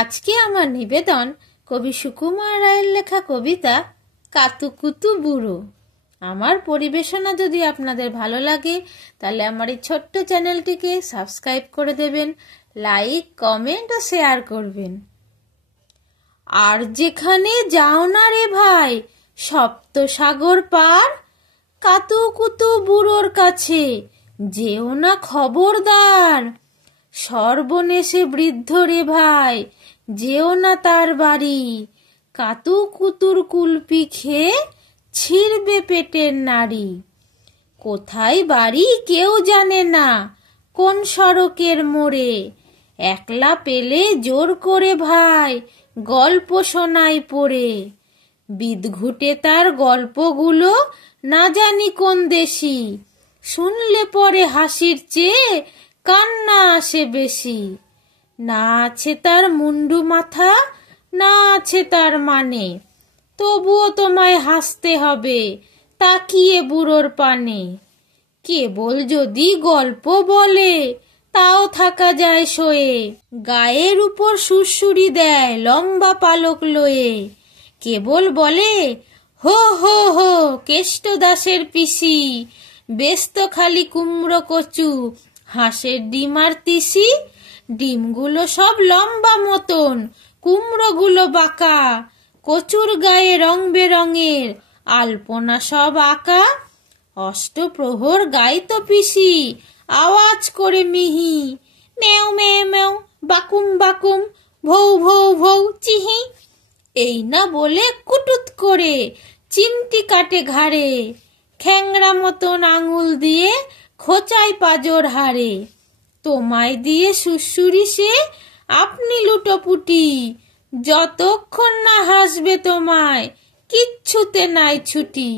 আজকে আমার নিবেদন কবি সুকুমার রায়ের লেখা কবিতা কাতুকুতু বুড়ো। আমার পরিবেশনা যদি আপনাদের ভালো লাগে তাহলে আমার এই ছোট্ট চ্যানেলটিকে সাবস্ক্রাইব করে দেবেন, লাইক, কমেন্ট ও শেয়ার করবেন। আর যেখানে যাও না রে ভাই সপ্ত সাগর পার, কাতুকুতু বুড়োর কাছে যেও না খবরদার। সর্বনেশে বৃদ্ধ রে ভাই যেও না তার বাড়ি, কাতুকুতুর কুলপি খেয়ে ছিঁড়বে পেটের নাড়ি। কোথায় বাড়ি কেউ জানে না, কোন সড়কের মোড়ে, একলা পেলে জোর করে ভাই গল্প শোনায় পড়ে। বিদঘুটে তার গল্পগুলো না জানি কোন দেশি, শুনলে পরে হাসির চেয়ে কান্না আসে বেশি। না আছে তার মুন্ডু মাথা, না আছে তার মানে, তবুও তোমায় হাসতে হবে তাকিয়ে বুড়োর পানে। কেবল যদি গল্প বলে তাও থাকা যায় সয়ে, গায়ের উপর সুরসুরি দেয় লম্বা পালক লয়ে। কেবল বলে হো হো হো কেষ্ট দাসের পিসি, ব্যস্ত খালি কুমড়ো কচু হাঁসের ডিম আর তিসি। ডিমগুলো সব লম্বা মতন, কুমড়োগুলো বাঁকা, কচুর গায়ে রং বেরঙের আলপনা সব আঁকা। অষ্টপ্রহর গাইতো পিসি আওয়াজ করে মিহি, মেও মেও মেও বাকুম বাকুম ভৌ ভৌ ভৌ চিহি। এই না বলে কুটুত করে চিমটি কাটে ঘাড়ে, খ্যাংরা মতন আঙুল দিয়ে খোঁচায় পাজর হাড়ে। তোমায় দিয়ে সুরসুরি সে আপনি লুটোপুটি, যতক্ষণ না হাসবে তোমায় কিচ্ছুতে নাই ছুটি।